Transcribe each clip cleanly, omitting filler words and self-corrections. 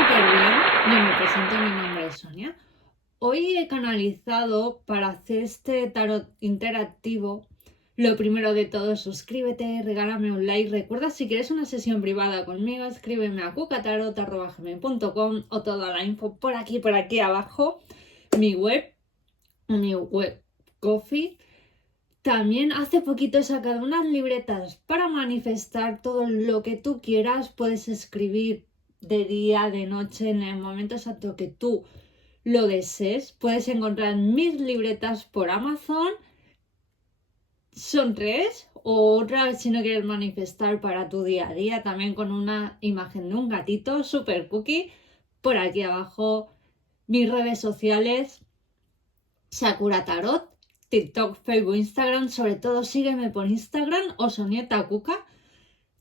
súper bien. Yo me presento, mi nombre es Sonia. Hoy he canalizado para hacer este tarot interactivo. Lo primero de todo, suscríbete, regálame un like. Recuerda, si quieres una sesión privada conmigo, escríbeme a cucatarot@gmail.com o toda la info por aquí abajo. Mi web Coffee. También hace poquito he sacado unas libretas para manifestar todo lo que tú quieras. Puedes escribir de día, de noche, en el momento exacto que tú lo desees. Puedes encontrar mis libretas por Amazon. Son 3 o otra si no quieres manifestar para tu día a día, también con una imagen de un gatito super cookie. Por aquí abajo mis redes sociales, Sakura Tarot, TikTok, Facebook, Instagram. Sobre todo sígueme por Instagram o Sonieta Cuca.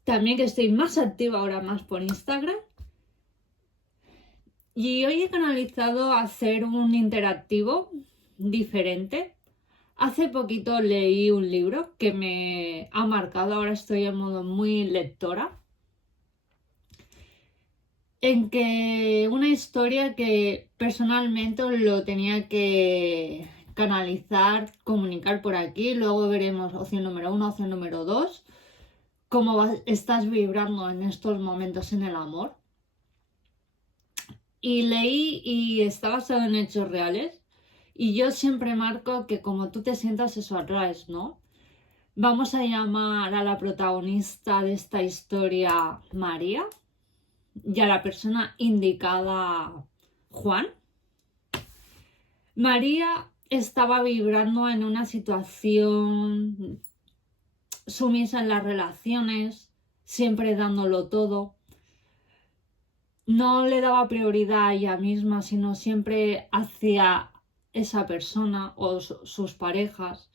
También que estoy más activa ahora más por Instagram. Y hoy he canalizado hacer un interactivo diferente. Hace poquito leí un libro que me ha marcado, ahora estoy en modo muy lectora, en que una historia que personalmente lo tenía que canalizar, comunicar por aquí. Luego veremos opción número 1, opción número 2, cómo estás vibrando en estos momentos en el amor. Y leí y está basado en hechos reales. Y yo siempre marco que como tú te sientas, eso atraes, ¿no? Vamos a llamar a la protagonista de esta historia María y a la persona indicada Juan. María estaba vibrando en una situación sumisa en las relaciones, siempre dándolo todo. No le daba prioridad a ella misma, sino siempre hacia esa persona o sus parejas.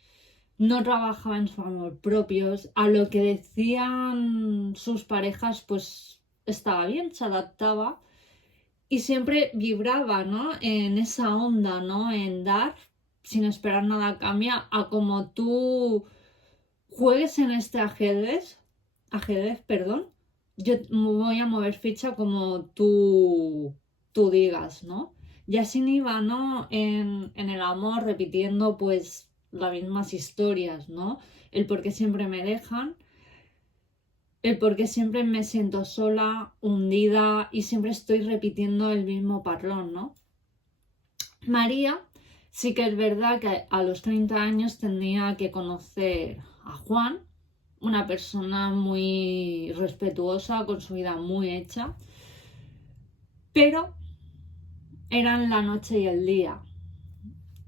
No trabajaba en su amor propio. A lo que decían sus parejas, pues estaba bien, se adaptaba y siempre vibraba, ¿no? En esa onda, ¿no? En dar sin esperar nada a cambio, a como tú juegues en este ajedrez, yo voy a mover ficha como tú digas, ¿no? Y así iba, ¿no? En el amor, repitiendo pues las mismas historias, ¿no? El por qué siempre me dejan, el por qué siempre me siento sola, hundida y siempre estoy repitiendo el mismo patrón, ¿no? María, sí que es verdad que a los 30 años tenía que conocer a Juan, una persona muy respetuosa, con su vida muy hecha, pero eran la noche y el día.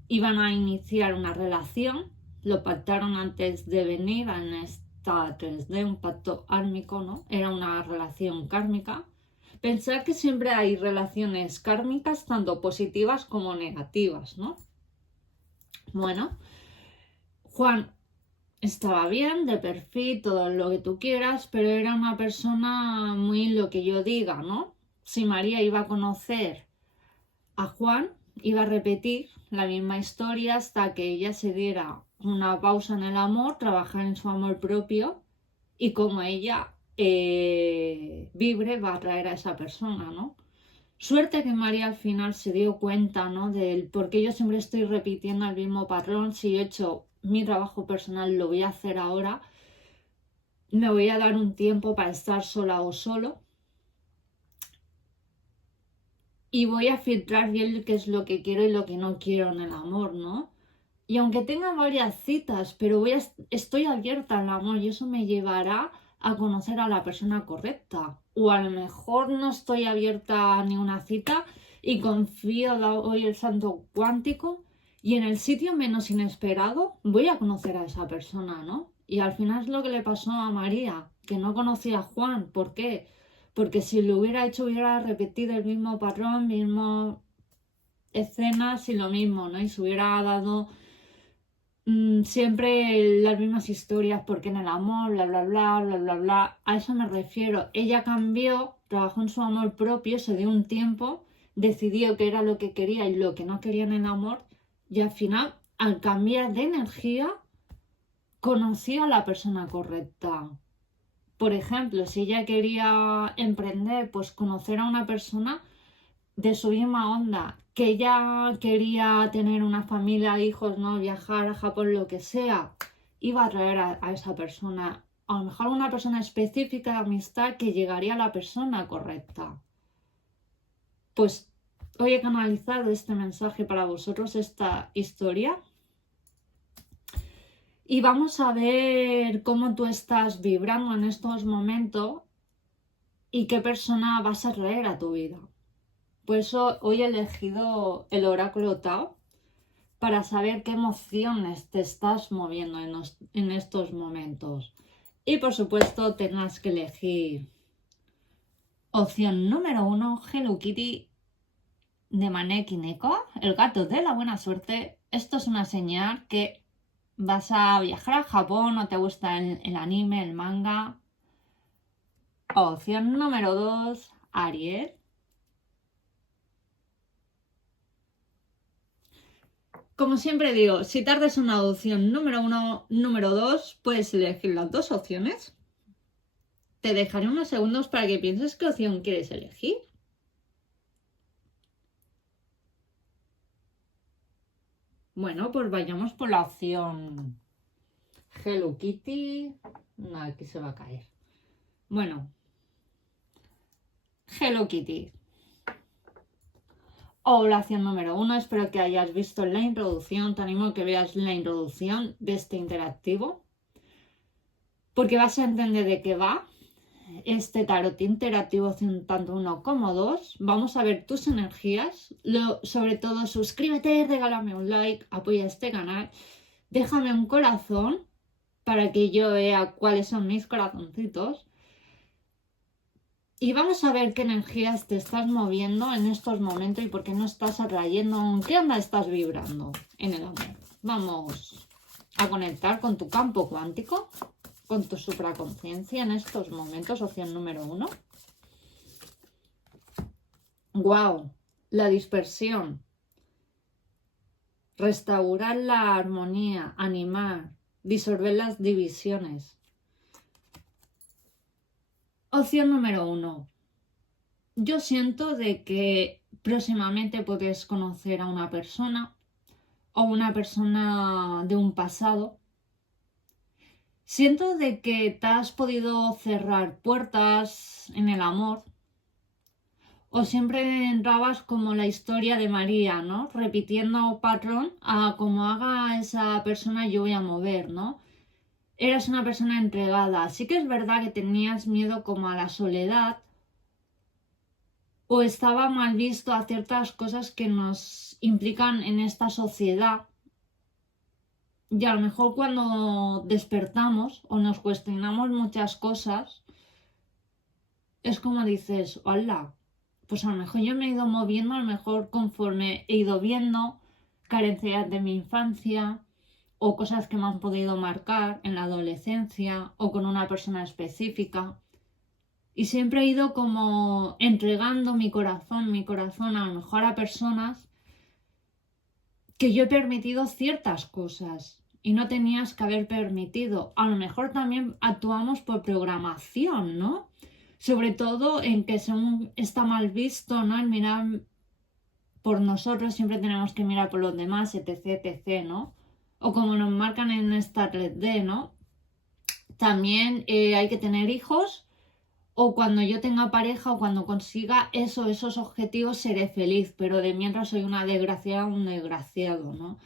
Iban a iniciar una relación, lo pactaron antes de venir en esta 3D, un pacto kármico, ¿no? Era una relación kármica. Pensad que siempre hay relaciones kármicas, tanto positivas como negativas, ¿no? Bueno, Juan estaba bien, de perfil, todo lo que tú quieras, pero era una persona muy lo que yo diga, ¿no? Si María iba a conocer a Juan, iba a repetir la misma historia hasta que ella se diera una pausa en el amor, trabajar en su amor propio y como ella vibre va a atraer a esa persona, ¿no? Suerte que María al final se dio cuenta, ¿no? Del por qué yo siempre estoy repitiendo el mismo patrón. Si yo he hecho mi trabajo personal, lo voy a hacer ahora. Me voy a dar un tiempo para estar sola o solo. Y voy a filtrar bien qué es lo que quiero y lo que no quiero en el amor, ¿no? Y aunque tenga varias citas, pero estoy abierta al amor y eso me llevará a conocer a la persona correcta. O a lo mejor no estoy abierta a ninguna cita y confío, hoy el santo cuántico y en el sitio menos inesperado voy a conocer a esa persona, ¿no? Y al final es lo que le pasó a María, que no conocía a Juan. ¿Por qué? Porque si lo hubiera hecho hubiera repetido el mismo patrón, mismo escenas y lo mismo, ¿no? Y se hubiera dado siempre las mismas historias, porque en el amor, bla, bla, bla, bla, bla, bla. A eso me refiero. Ella cambió, trabajó en su amor propio, se dio un tiempo, decidió qué era lo que quería y lo que no quería en el amor, y al final, al cambiar de energía, conocí a la persona correcta. Por ejemplo, si ella quería emprender, pues conocer a una persona de su misma onda, que ella quería tener una familia, hijos, ¿no? Viajar a Japón, lo que sea, iba a atraer a esa persona. A lo mejor una persona específica de amistad que llegaría a la persona correcta. Pues hoy he canalizado este mensaje para vosotros, esta historia. Y vamos a ver cómo tú estás vibrando en estos momentos y qué persona vas a traer a tu vida. Por eso hoy he elegido el oráculo Tao para saber qué emociones te estás moviendo en estos momentos. Y por supuesto tendrás que elegir opción número 1, Hello Kitty de Maneki Neko, el gato de la buena suerte. Esto es una señal que vas a viajar a Japón o te gusta el anime, el manga. Opción número 2, Ariel. Como siempre digo, si tardes una opción número 1, número 2, puedes elegir las dos opciones. Te dejaré unos segundos para que pienses qué opción quieres elegir. Bueno, pues vayamos por la opción Hello Kitty. No, aquí se va a caer. Bueno, Hello Kitty. Oración número 1. Espero que hayas visto la introducción. Te animo a que veas la introducción de este interactivo, porque vas a entender de qué va este tarot interactivo tanto 1 como 2. Vamos a ver tus energías. Sobre todo, suscríbete, regálame un like, apoya este canal, déjame un corazón para que yo vea cuáles son mis corazoncitos. Y vamos a ver qué energías te estás moviendo en estos momentos y por qué no estás atrayendo, qué onda estás vibrando en el amor. Vamos a conectar con tu campo cuántico, con tu supraconciencia en estos momentos, opción número 1. ¡Wow! La dispersión. Restaurar la armonía, animar, disolver las divisiones. Opción número 1. Yo siento de que próximamente puedes conocer a una persona o una persona de un pasado. Siento de que te has podido cerrar puertas en el amor o siempre entrabas como la historia de María, ¿no? Repitiendo patrón a como haga esa persona yo voy a mover, ¿no? Eras una persona entregada. Sí que es verdad que tenías miedo como a la soledad o estaba mal visto a ciertas cosas que nos implican en esta sociedad. Y a lo mejor cuando despertamos o nos cuestionamos muchas cosas, es como dices, hola, pues a lo mejor yo me he ido moviendo, a lo mejor conforme he ido viendo carencias de mi infancia o cosas que me han podido marcar en la adolescencia o con una persona específica. Y siempre he ido como entregando mi corazón a lo mejor a personas que yo he permitido ciertas cosas y no tenías que haber permitido. A lo mejor también actuamos por programación, ¿no? Sobre todo en que según está mal visto, ¿no? El mirar por nosotros, siempre tenemos que mirar por los demás, etc, etc, ¿no? O como nos marcan en esta 3D, ¿no? También hay que tener hijos o cuando yo tenga pareja o cuando consiga esos objetivos seré feliz, pero de mientras soy una desgraciada, un desgraciado, ¿no?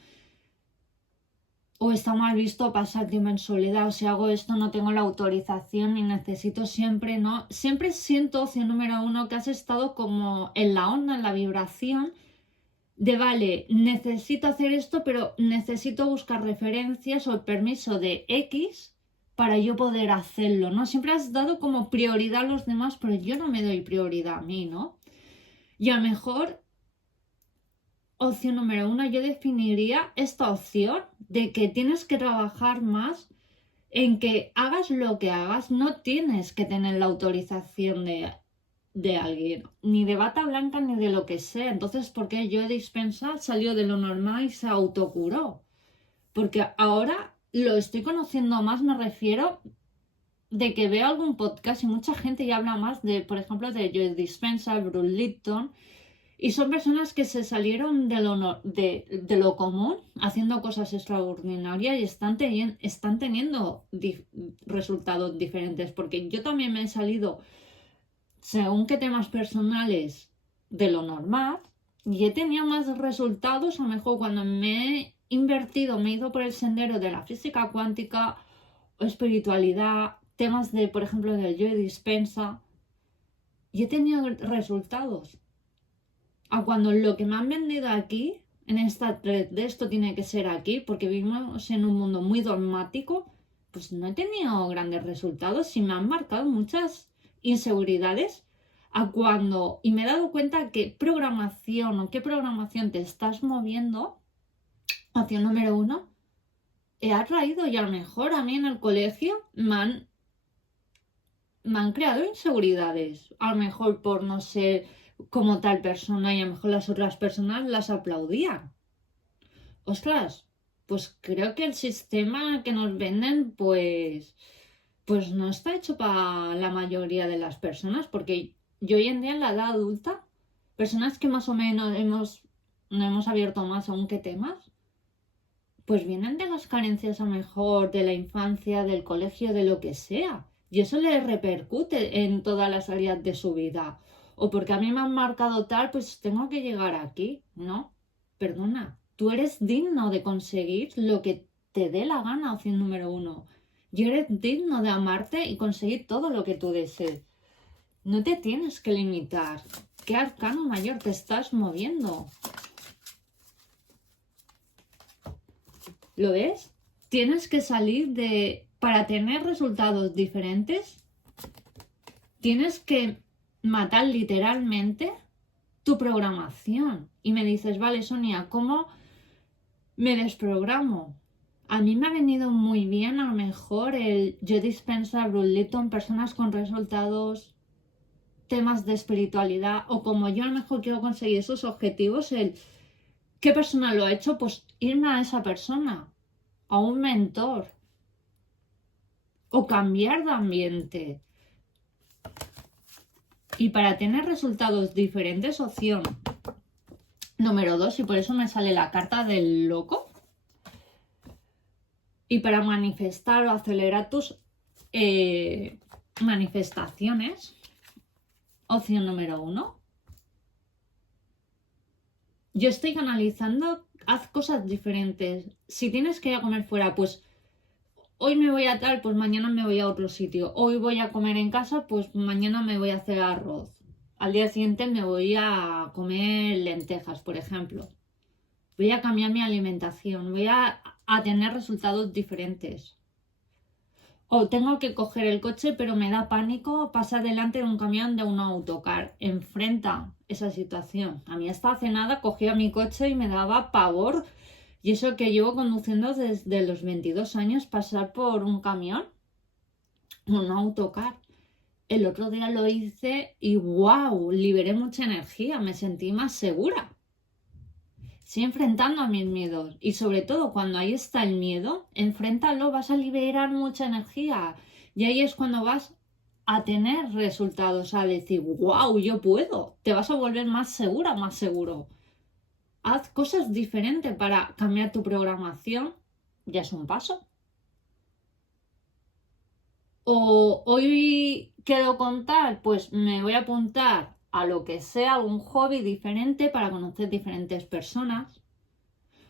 O está mal visto pasar tiempo en soledad, o si hago esto no tengo la autorización y necesito siempre, ¿no? Siempre siento, opción número 1, que has estado como en la onda, en la vibración de, vale, necesito hacer esto, pero necesito buscar referencias o el permiso de X para yo poder hacerlo, ¿no? Siempre has dado como prioridad a los demás, pero yo no me doy prioridad a mí, ¿no? Y a lo mejor, opción número 1, yo definiría esta opción de que tienes que trabajar más en que hagas lo que hagas, no tienes que tener la autorización de alguien, ni de bata blanca ni de lo que sea. Entonces, ¿por qué Joe Dispenza salió de lo normal y se autocuró? Porque ahora lo estoy conociendo más, me refiero de que veo algún podcast y mucha gente ya habla más de, por ejemplo, de Joe Dispenza, Bruce Lipton, Y son personas que se salieron de lo común, haciendo cosas extraordinarias y están teniendo resultados diferentes. Porque yo también me he salido, según qué temas personales, de lo normal y he tenido más resultados, a lo mejor cuando me he invertido, me he ido por el sendero de la física cuántica o espiritualidad, temas de, por ejemplo, del yo y dispensa, y he tenido resultados. A cuando lo que me han vendido aquí, en esta red de esto tiene que ser aquí, porque vivimos en un mundo muy dogmático, pues no he tenido grandes resultados y me han marcado muchas inseguridades y me he dado cuenta que programación o qué programación te estás moviendo, opción número 1, he atraído y a lo mejor a mí en el colegio me han creado inseguridades, a lo mejor por no ser como tal persona y a lo mejor las otras personas las aplaudían. Ostras, pues creo que el sistema que nos venden pues no está hecho para la mayoría de las personas, porque yo hoy en día en la edad adulta, personas que más o menos no hemos abierto más aún que temas, pues vienen de las carencias a lo mejor de la infancia, del colegio, de lo que sea. Y eso les repercute en todas las áreas de su vida. O porque a mí me han marcado tal, pues tengo que llegar aquí. No, perdona. Tú eres digno de conseguir lo que te dé la gana, opción número 1. Y eres digno de amarte y conseguir todo lo que tú desees. No te tienes que limitar. ¿Qué arcano mayor te estás moviendo? ¿Lo ves? Tienes que salir para tener resultados diferentes, tienes que matar literalmente tu programación. Y me dices, vale, Sonia, ¿cómo me desprogramo? A mí me ha venido muy bien a lo mejor el Joe Dispenza, Bruce Lipton, personas con resultados, temas de espiritualidad, o como yo a lo mejor quiero conseguir esos objetivos, ¿qué persona lo ha hecho? Pues irme a esa persona, a un mentor, o cambiar de ambiente. Y para tener resultados diferentes, opción número 2, y por eso me sale la carta del loco. Y para manifestar o acelerar tus manifestaciones, opción número 1. Yo estoy canalizando, haz cosas diferentes. Si tienes que ir a comer fuera, pues hoy me voy a tal, pues mañana me voy a otro sitio. Hoy voy a comer en casa, pues mañana me voy a hacer arroz. Al día siguiente me voy a comer lentejas, por ejemplo. Voy a cambiar mi alimentación, voy a tener resultados diferentes. O tengo que coger el coche, pero me da pánico pasar delante de un camión de un autocar. Enfrenta esa situación. A mí hasta hace nada cogía mi coche y me daba pavor. Y eso que llevo conduciendo desde los 22 años, pasar por un camión, un autocar. El otro día lo hice y ¡wow! Liberé mucha energía, me sentí más segura. Sí, enfrentando a mis miedos. Y sobre todo cuando ahí está el miedo, enfréntalo, vas a liberar mucha energía. Y ahí es cuando vas a tener resultados, a decir, ¡wow! Yo puedo. Te vas a volver más segura, más seguro. Haz cosas diferentes para cambiar tu programación. Ya es un paso. O hoy quiero contar, pues me voy a apuntar a lo que sea, algún hobby diferente para conocer diferentes personas.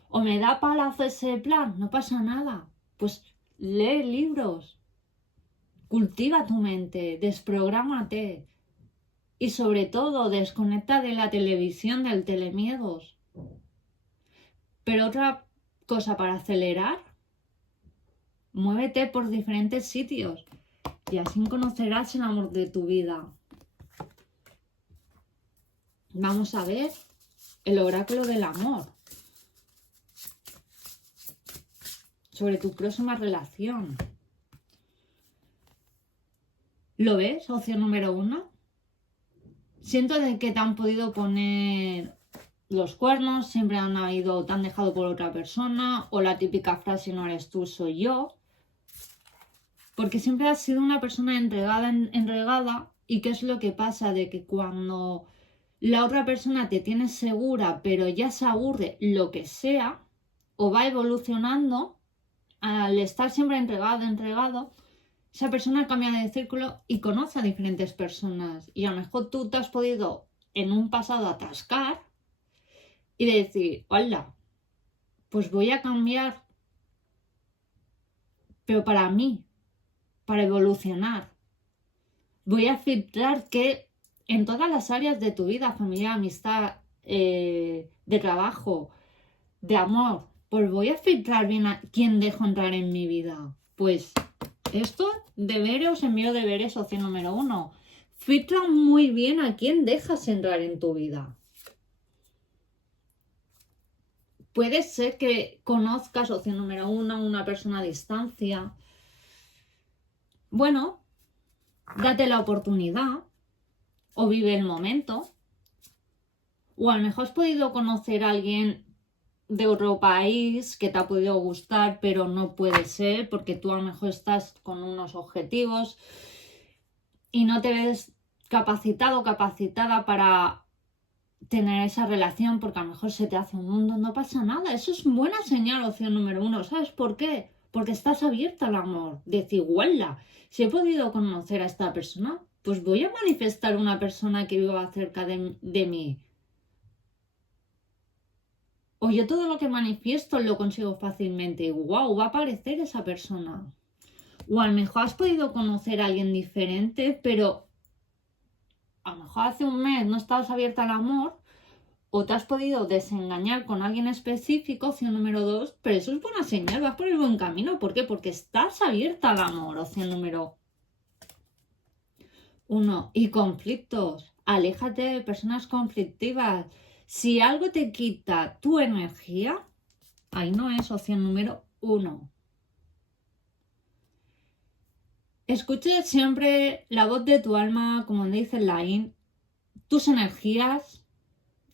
O me da palazo ese plan, no pasa nada. Pues lee libros, cultiva tu mente, desprográmate. Y sobre todo, desconecta de la televisión, del telemiedos. Pero otra cosa para acelerar, muévete por diferentes sitios. Y así conocerás el amor de tu vida. Vamos a ver el oráculo del amor. Sobre tu próxima relación. ¿Lo ves? Opción número 1. Siento de que te han podido poner los cuernos, siempre te han dejado por otra persona, o la típica frase no eres tú, soy yo. Porque siempre has sido una persona entregada. ¿Y qué es lo que pasa? De que cuando la otra persona te tiene segura, pero ya se aburre, lo que sea, o va evolucionando, al estar siempre entregado, esa persona cambia de círculo y conoce a diferentes personas. Y a lo mejor tú te has podido en un pasado atascar y decir, hola, pues voy a cambiar, pero para mí, para evolucionar. Voy a filtrar que en todas las áreas de tu vida, familiar, amistad, de trabajo, de amor, pues voy a filtrar bien a quién dejo entrar en mi vida. Pues esto, deberes, os envío deberes, opción número 1. Filtra muy bien a quién dejas entrar en tu vida. Puede ser que conozcas, opción número 1, una persona a distancia. Bueno, date la oportunidad o vive el momento. O a lo mejor has podido conocer a alguien de otro país que te ha podido gustar, pero no puede ser porque tú a lo mejor estás con unos objetivos y no te ves capacitado o capacitada para tener esa relación porque a lo mejor se te hace un mundo. No pasa nada, eso es buena señal, opción número 1. ¿Sabes por qué? Porque estás abierta al amor. Decir, iguala, si he podido conocer a esta persona, pues voy a manifestar una persona que viva cerca de mí. O yo todo lo que manifiesto lo consigo fácilmente. ¡Wow! Va a aparecer esa persona. O a lo mejor has podido conocer a alguien diferente, pero a lo mejor hace un mes no estabas abierta al amor, o te has podido desengañar con alguien específico, opción número 2, pero eso es buena señal, vas por el buen camino. ¿Por qué? Porque estás abierta al amor, opción número 1. Y conflictos. Aléjate de personas conflictivas. Si algo te quita tu energía, ahí no es opción número 1. Escuche siempre la voz de tu alma, como dice Lain, tus energías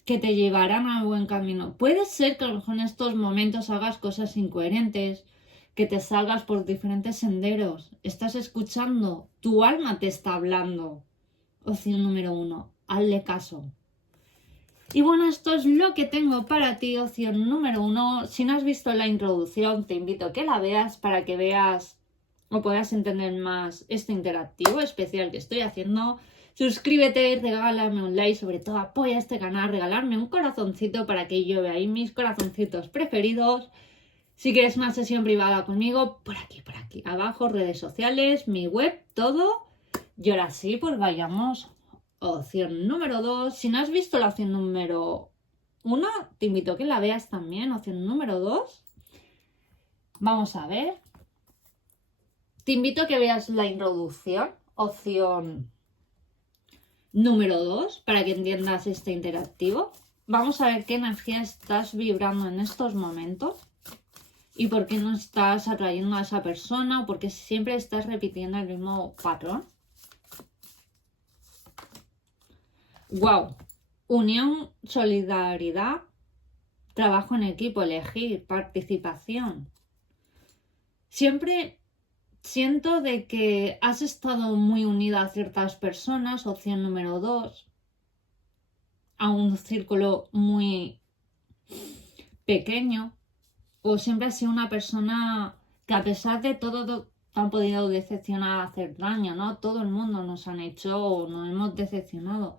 que te llevarán a buen camino. Puede ser que a lo mejor en estos momentos hagas cosas incoherentes, que te salgas por diferentes senderos. Estás escuchando, tu alma te está hablando. Opción número 1, hazle caso. Y bueno, esto es lo que tengo para ti, opción número 1. Si no has visto la introducción, te invito a que la veas para que veas o puedas entender más este interactivo especial que estoy haciendo. Suscríbete, regálame un like, sobre todo apoya este canal, regalarme un corazoncito para que yo vea ahí mis corazoncitos preferidos. Si quieres una sesión privada conmigo, por aquí, abajo, redes sociales, mi web, todo. Y ahora sí, pues vayamos. Opción número 2. Si no has visto la opción número 1, te invito a que la veas también. Opción número 2. Vamos a ver. Te invito a que veas la introducción. Opción número 2, para que entiendas este interactivo. Vamos a ver qué energía estás vibrando en estos momentos. Y por qué no estás atrayendo a esa persona. O por qué siempre estás repitiendo el mismo patrón. Wow, unión, solidaridad, trabajo en equipo, elegir, participación. Siempre siento de que has estado muy unida a ciertas personas, opción número 2, a un círculo muy pequeño, o siempre has sido una persona que a pesar de todo te han podido decepcionar, hacer daño, ¿no? Todo el mundo nos han hecho o nos hemos decepcionado.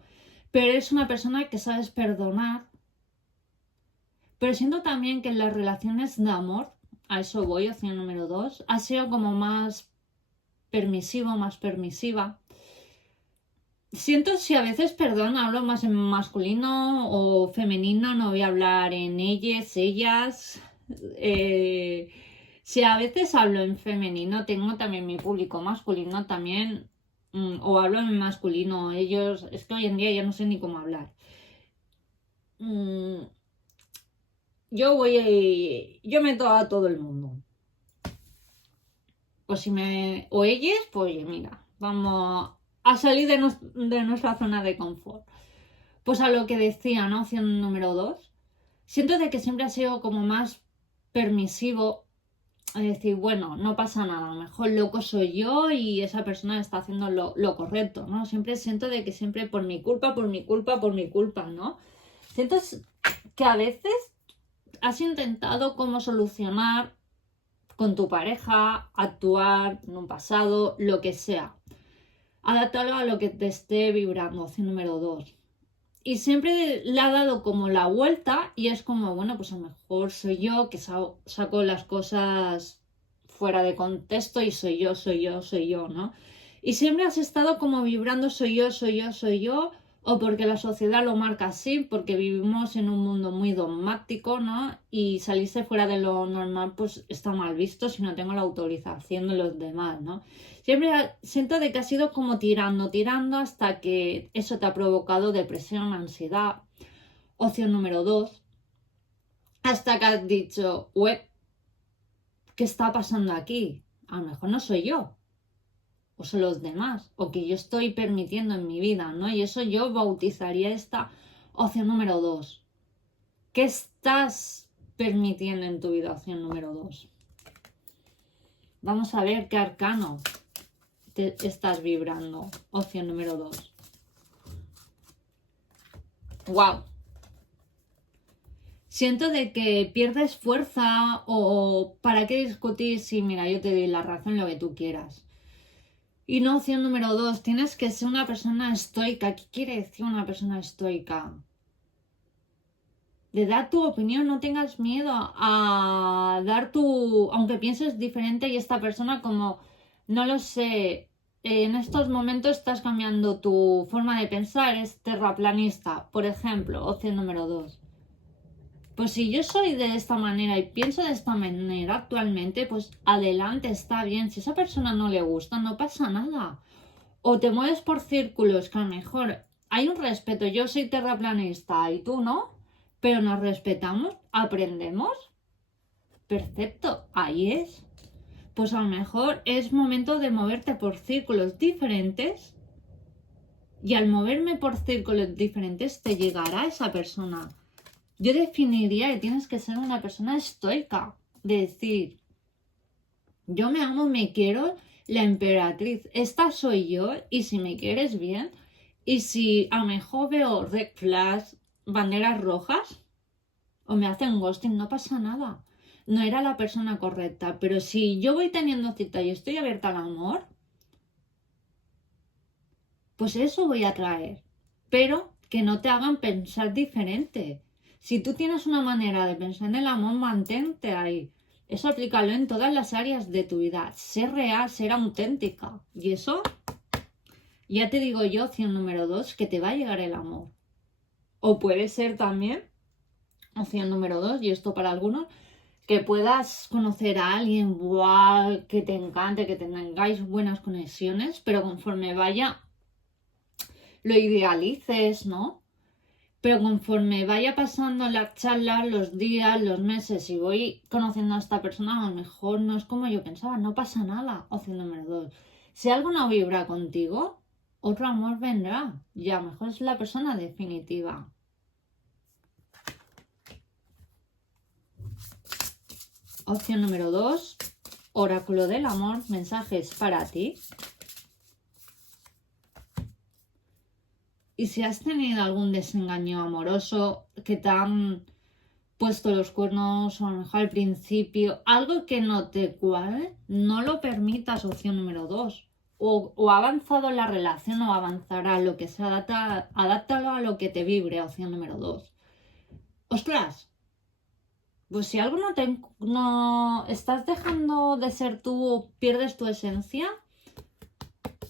Pero eres una persona que sabes perdonar. Pero siento también que en las relaciones de amor, a eso voy, opción número 2, has sido como más permisivo, más permisiva. Siento si a veces, perdón, hablo más en masculino o femenino, no voy a hablar en ellas. Si a veces hablo en femenino, tengo también mi público masculino también. O hablo en masculino, ellos, es que hoy en día ya no sé ni cómo hablar. Yo meto a todo el mundo. Pues o ellos, pues mira, vamos a salir de nuestra zona de confort. Pues a lo que decía, ¿no? Opción número 2. Siento de que siempre ha sido como más permisivo a decir, bueno, no pasa nada, a lo mejor loco soy yo y esa persona está haciendo lo correcto, ¿no? Siempre siento de que siempre por mi culpa, por mi culpa, por mi culpa, ¿no? Siento que a veces has intentado como solucionar con tu pareja, actuar en un pasado, lo que sea. Adáptalo a lo que te esté vibrando, opción número 2. Y siempre le ha dado como la vuelta y es como, bueno, pues a lo mejor soy yo que saco las cosas fuera de contexto y soy yo, soy yo, soy yo, ¿no? Y siempre has estado como vibrando soy yo, soy yo, soy yo, o porque la sociedad lo marca así, porque vivimos en un mundo muy dogmático, ¿no? Y salirse fuera de lo normal pues está mal visto si no tengo la autorización de los demás, ¿no? Siempre siento de que has ido como tirando, tirando hasta que eso te ha provocado depresión, ansiedad. Opción número 2. Hasta que has dicho, web, ¿qué está pasando aquí? A lo mejor no soy yo, o son los demás, o que yo estoy permitiendo en mi vida, ¿no? Y eso yo bautizaría esta opción número 2. ¿Qué estás permitiendo en tu vida? Opción número 2. Vamos a ver qué arcano te estás vibrando. Opción número 2. ¡Wow! Siento de que pierdes fuerza o para qué discutir si, mira, yo te doy la razón lo que tú quieras. Y no, opción número 2, tienes que ser una persona estoica. ¿Qué quiere decir una persona estoica? De dar tu opinión, no tengas miedo a dar tu... Aunque pienses diferente y esta persona como, no lo sé, en estos momentos estás cambiando tu forma de pensar, es terraplanista, por ejemplo, opción número 2. Pues si yo soy de esta manera y pienso de esta manera actualmente, pues adelante, está bien. Si a esa persona no le gusta, no pasa nada. O te mueves por círculos, que a lo mejor hay un respeto. Yo soy terraplanista y tú no, pero nos respetamos, aprendemos. Perfecto, ahí es. Pues a lo mejor es momento de moverte por círculos diferentes y al moverme por círculos diferentes te llegará esa persona. Yo definiría que tienes que ser una persona estoica, de decir, yo me amo, me quiero, la emperatriz, esta soy yo y si me quieres bien y si a lo mejor veo red flags, banderas rojas o me hacen ghosting, no pasa nada. No era la persona correcta, pero si yo voy teniendo cita y estoy abierta al amor, pues eso voy a traer, pero que no te hagan pensar diferente. Si tú tienes una manera de pensar en el amor, mantente ahí. Eso aplícalo en todas las áreas de tu vida. Ser real, ser auténtica. Y eso, ya te digo yo, opción número 2, que te va a llegar el amor. O puede ser también, opción número 2, y esto para algunos, que puedas conocer a alguien, wow, que te encante, que tengáis buenas conexiones, pero conforme vaya, lo idealices, ¿no? Pero conforme vaya pasando las charlas, los días, los meses y voy conociendo a esta persona, a lo mejor no es como yo pensaba, no pasa nada. Opción número 2. Si algo no vibra contigo, otro amor vendrá y a lo mejor es la persona definitiva. Opción número 2. Oráculo del amor, mensajes para ti. Y si has tenido algún desengaño amoroso que te han puesto los cuernos o a lo mejor al principio, algo que no te cuadre, no lo permitas, opción número 2. O ha avanzado la relación o avanzará, lo que se adapta, adáptalo a lo que te vibre, opción número 2. Ostras, pues si algo no estás dejando de ser tú o pierdes tu esencia,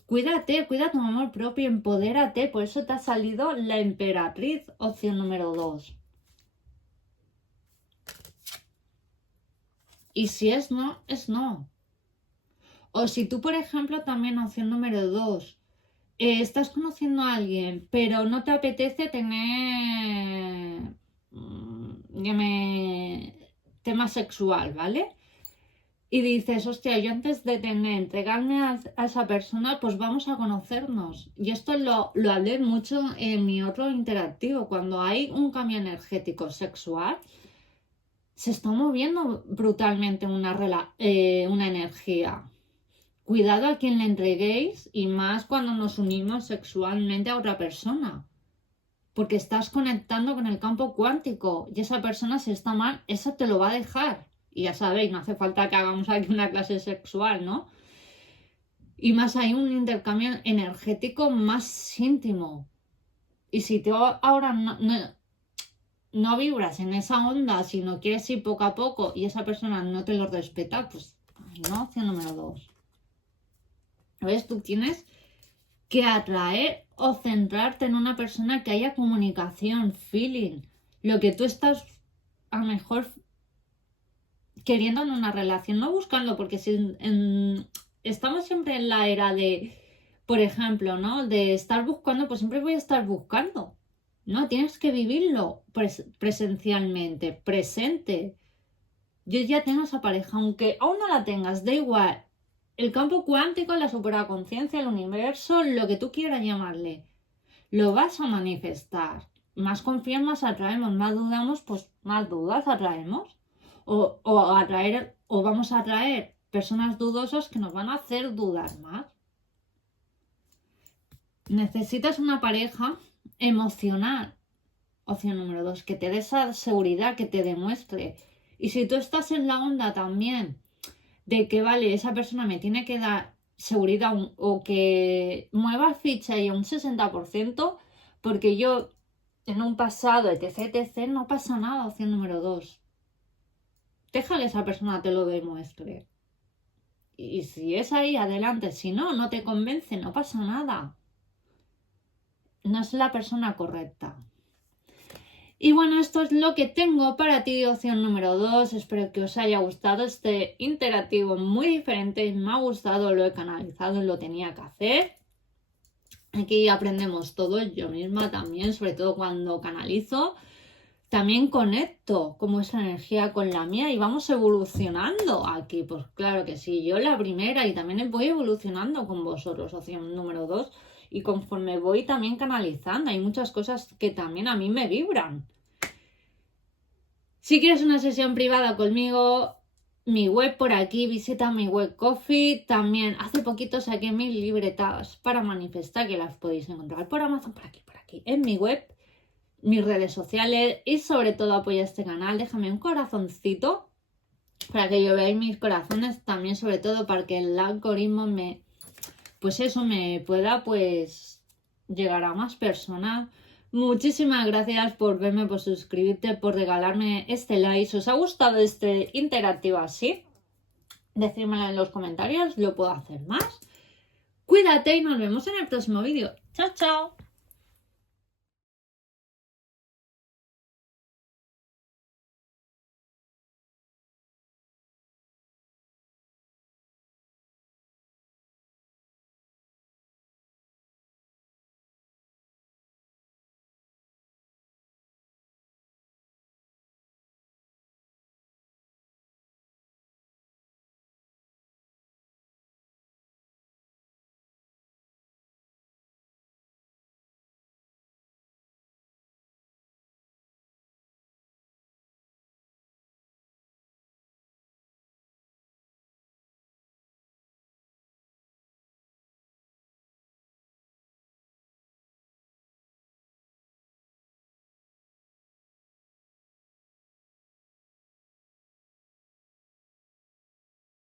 cuídate, cuida tu amor propio, empodérate, por eso te ha salido la emperatriz, opción número 2. Y si es no, es no. O si tú, por ejemplo, también opción número 2, estás conociendo a alguien, pero no te apetece tener tema sexual, ¿vale? Y dices, hostia, yo antes de entregarme a esa persona, pues vamos a conocernos. Y esto lo hablé mucho en mi otro interactivo. Cuando hay un cambio energético sexual, se está moviendo brutalmente una energía. Cuidado a quien le entreguéis y más cuando nos unimos sexualmente a otra persona. Porque estás conectando con el campo cuántico y esa persona, si está mal, eso te lo va a dejar. Y ya sabéis, no hace falta que hagamos aquí una clase sexual, ¿no? Y más hay un intercambio energético más íntimo. Y si tú ahora no vibras en esa onda, si no quieres ir poco a poco y esa persona no te lo respeta, pues no, opción número 2. ¿Ves? Tú tienes que atraer o centrarte en una persona que haya comunicación, feeling, lo que tú estás a lo mejor queriendo en una relación, no buscando, porque si estamos siempre en la era de, por ejemplo, ¿no? De estar buscando, pues siempre voy a estar buscando, ¿no? Tienes que vivirlo presencialmente, presente. Yo ya tengo esa pareja, aunque aún no la tengas, da igual. El campo cuántico, la supraconciencia, el universo, lo que tú quieras llamarle, lo vas a manifestar. Más confiamos, más atraemos, más dudamos, pues más dudas atraemos. O vamos a atraer personas dudosas que nos van a hacer dudar más. Necesitas una pareja emocional. Opción número 2, que te dé esa seguridad, que te demuestre. Y si tú estás en la onda también de que, vale, esa persona me tiene que dar seguridad o que mueva ficha y a un 60%, porque yo en un pasado, etc., no pasa nada, opción número 2. Deja que esa persona te lo demuestre. Y si es ahí, adelante. Si no, no te convence, no pasa nada. No es la persona correcta. Y bueno, esto es lo que tengo para ti, opción número 2. Espero que os haya gustado este interactivo muy diferente. Me ha gustado, lo he canalizado, lo tenía que hacer. Aquí aprendemos todo, yo misma también, sobre todo cuando canalizo. También conecto como esa energía con la mía y vamos evolucionando aquí. Pues claro que sí, yo la primera y también voy evolucionando con vosotros, opción número 2. Y conforme voy también canalizando, hay muchas cosas que también a mí me vibran. Si quieres una sesión privada conmigo, mi web por aquí, visita mi web Ko-fi. También hace poquito saqué mis libretas para manifestar, que las podéis encontrar por Amazon, por aquí, en mi web, mis redes sociales y sobre todo apoya este canal. Déjame un corazoncito para que yo veáis mis corazones, también sobre todo para que el algoritmo me pueda llegar a más personas. Muchísimas gracias por verme, por suscribirte, por regalarme este like. Si os ha gustado este interactivo así, decírmelo en los comentarios, lo puedo hacer más. Cuídate y nos vemos en el próximo vídeo. Chao, chao.